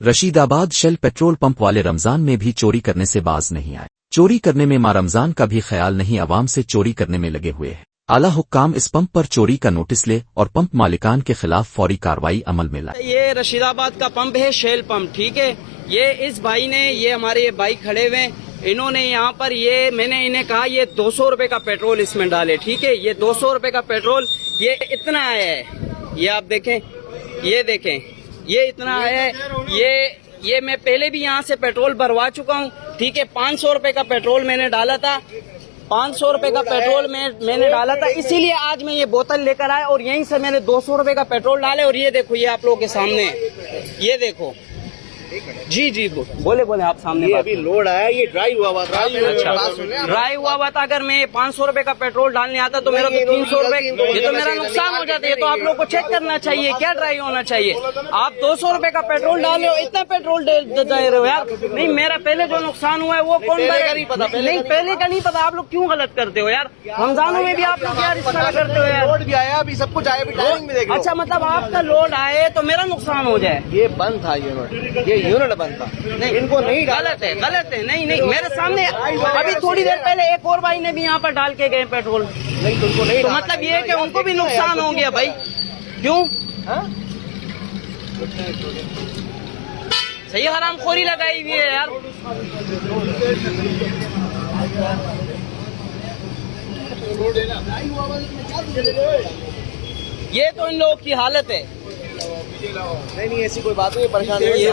Rashidabad shell petrol pump वाले रमजान में भी चोरी करने से बाज नहीं आए। चोरी करने में मां रमजान का भी ख्याल नहीं, अवाम से चोरी करने में लगे हुए हैं। आला हुक्काम इस पंप पर चोरी का नोटिस ले और पंप मालिकान के खिलाफ फौरी कार्रवाई अमल में लाए। ये रशीदाबाद का पंप है, शेल पंप, ठीक है। ये इस भाई ने, ये हमारे ये भाई खड़े हुए, इन्होंने यहाँ पर ये, मैंने इन्हें कहा ये 200 रुपए का पेट्रोल इसमें डाले, ठीक है। ये 200 रुपए का पेट्रोल ये इतना आया है, ये आप देखें, ये देखें, ये इतना आया है। ये मैं पहले भी यहाँ से पेट्रोल भरवा चुका हूँ, ठीक है। 500 रुपए का पेट्रोल मैंने डाला था, 500 रुपए का पेट्रोल मैंने डाला था, इसीलिए आज मैं ये बोतल लेकर आया और यहीं से मैंने 200 रुपए का पेट्रोल डाले। और ये देखो, ये आप लोगों के सामने, ये देखो। जी बोले आप सामने। ये अभी लोड आया, ये ड्राई हुआ हुआ था। अच्छा, ड्राई हुआ हुआ था। अगर मैं 500 रुपए का पेट्रोल डालने आता तो मेरा तो 300 रुपए, ये तो मेरा नुकसान हो जाता है। तो आप लोग को चेक करना चाहिए, क्या ड्राई होना चाहिए। आप 200 रुपए का पेट्रोल डाले हो, इतना पेट्रोल दे रहे हो यार। नहीं, मेरा पहले जो नुकसान हुआ है वो कौन भरेगा? नहीं पता, पहले का नहीं पता। आप लोग क्यों गलत करते हो यार? रमजानों में भी आप लोग यार इस तरह करते हो यार। लोड भी आया, अभी सब कुछ आया। अच्छा, मतलब आपका लोड आए तो मेरा नुकसान हो जाए। ये बंद था, यूनिट बंद था। नहीं, इनको नहीं, गलत है। नहीं, मेरे सामने अभी थोड़ी देर पहले एक और भाई ने भी यहाँ पर डाल के गए पेट्रोल। नहीं, तुमको नहीं, तो मतलब ये है कि उनको भी नुकसान हो गया भाई। क्यों? सही हरामखोरी लगाई हुई है यार। ये तो इन लोगों की हालत है। नहीं, ऐसी कोई बात नहीं, परेशान नहीं।